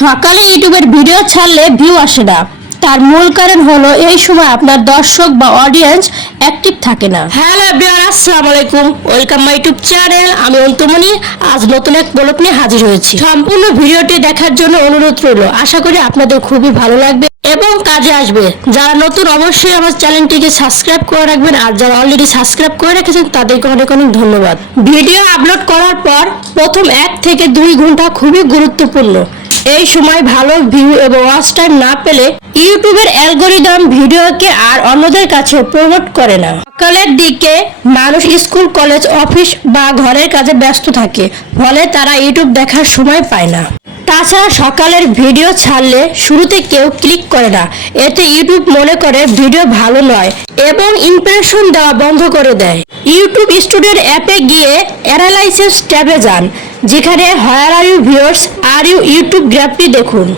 সকালে ইউটিউবের ভিডিও ছাড়লে ভিউ আসে না। তার মূল কারণ হলো এই সময় আপনার দর্শক বা অডিয়েন্স অ্যাক্টিভ থাকে না। হ্যালো এভরিওয়ান, আসসালামু আলাইকুম, ওয়েলকাম মাই ইউটিউব চ্যানেল। আমি অন্তমণি আজ নতুন এক ব্লগ নিয়ে হাজির হয়েছি। সম্পূর্ণ ভিডিওটি দেখার জন্য অনুরোধ রইল। আশা করি আপনাদের খুবই ভালো লাগবে এবং কাজে আসবে। যারা নতুন অবশ্যই আমার চ্যানেলটিকে সাবস্ক্রাইব করে রাখবেন, আর যারা অলরেডি সাবস্ক্রাইব করে রেখেছেন তাদেরকে অনেক অনেক ধন্যবাদ। ভিডিও আপলোড করার পর প্রথম 1 থেকে 2 ঘন্টা খুবই গুরুত্বপূর্ণ। এই সময় ভালো ভিউ এবং ওয়াচ টাইম না পেলে ইউটিউবের অ্যালগরিদম ভিডিওকে আর অন্যদের কাছে প্রমোট করে না। সকালের দিকে মানুষ স্কুল, কলেজ, অফিস বা ঘরের কাজে ব্যস্ত থাকে, ফলে তারা ইউটিউব দেখার সময় পায় না। তাছাড়া সকালের ভিডিও ছাড়লে শুরুতে কেউ ক্লিক করে না, এতে ইউটিউব মনে করে ভিডিও ভালো নয় এবং ইমপ্রেশন দেওয়া বন্ধ করে দেয়। ইউটিউব স্টুডিওর অ্যাপে গিয়ে অ্যানালাইসিস ট্যাবে যান, যেখানে where are you viewers are you YouTube গ্রাফটি দেখুন।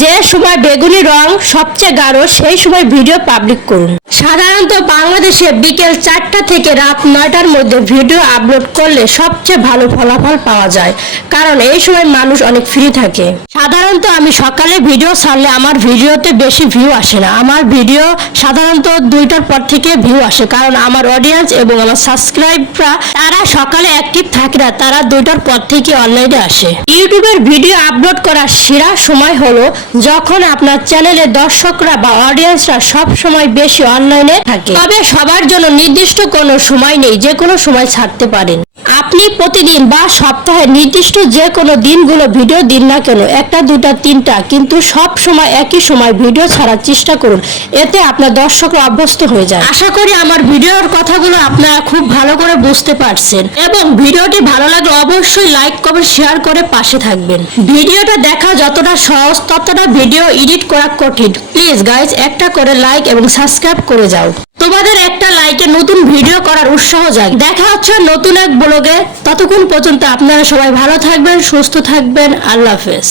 যে সময় বেগুনি রং সবচেয়ে গাঢ় সেই সময় ভিডিও পাবলিক করুন। সাধারণত বাংলাদেশে বিকেল 4টা থেকে রাত 9টার মধ্যে ভিডিও আপলোড করলে সবচেয়ে ভালো ফলাফল পাওয়া যায়, কারণ এই সময় মানুষ অনেক ফ্রি থাকে। সাধারণত আমি সকালে ভিডিও ছাড়লে আমার ভিডিওতে বেশি ভিউ আসে না। আমার ভিডিও সাধারণত 2টার পর থেকে ভিউ আসে, কারণ আমার অডিয়েন্স এবং আমার সাবস্ক্রাইবরা তারা সকালে অ্যাক্টিভ থাকে না, তারা 2টার পর থেকে অনলাইনে আসে। ইউটিউবের ভিডিও আপলোড করার সেরা সময় হলো যখন আপনার চ্যানেলের দর্শকরা বা অডিয়েন্সরা সব সময় বেশি অনলাইনে থাকে। তবে সবার জন্য নির্দিষ্ট কোনো সময় নেই, যে কোনো সময় ছাড়তে পারেন। আপনি প্রতিদিন বা সপ্তাহে নির্দিষ্ট যে কোনো দিনগুলো ভিডিও দিন না কেন, 1টা 2টা 3টা, কিন্তু সব সময় একই সময় ভিডিও ছাড়ার চেষ্টা করুন। এতে আপনার দর্শকরা অভ্যস্ত হয়ে যায়। আশা করি আমার ভিডিওর কথাগুলো আপনারা খুব ভালো করে বুঝতে পারছেন এবং ভিডিওটি ভালো লাগলে অবশ্যই লাইক, কমেন্ট, শেয়ার করে পাশে থাকবেন। ভিডিওটা দেখা যতটা সহজ ততটা ভিডিও এডিট করা কঠিন। প্লিজ গাইজ, একটা করে লাইক এবং সাবস্ক্রাইব করে যাও। তোমাদের একটা লাইকে নতুন ভিডিও করার উৎসাহ জাগে। দেখা হচ্ছে নতুন এক ব্লগে। ততক্ষণ পর্যন্ত আপনারা সবাই ভালো থাকবেন, সুস্থ থাকবেন। আল্লাহ হাফেজ।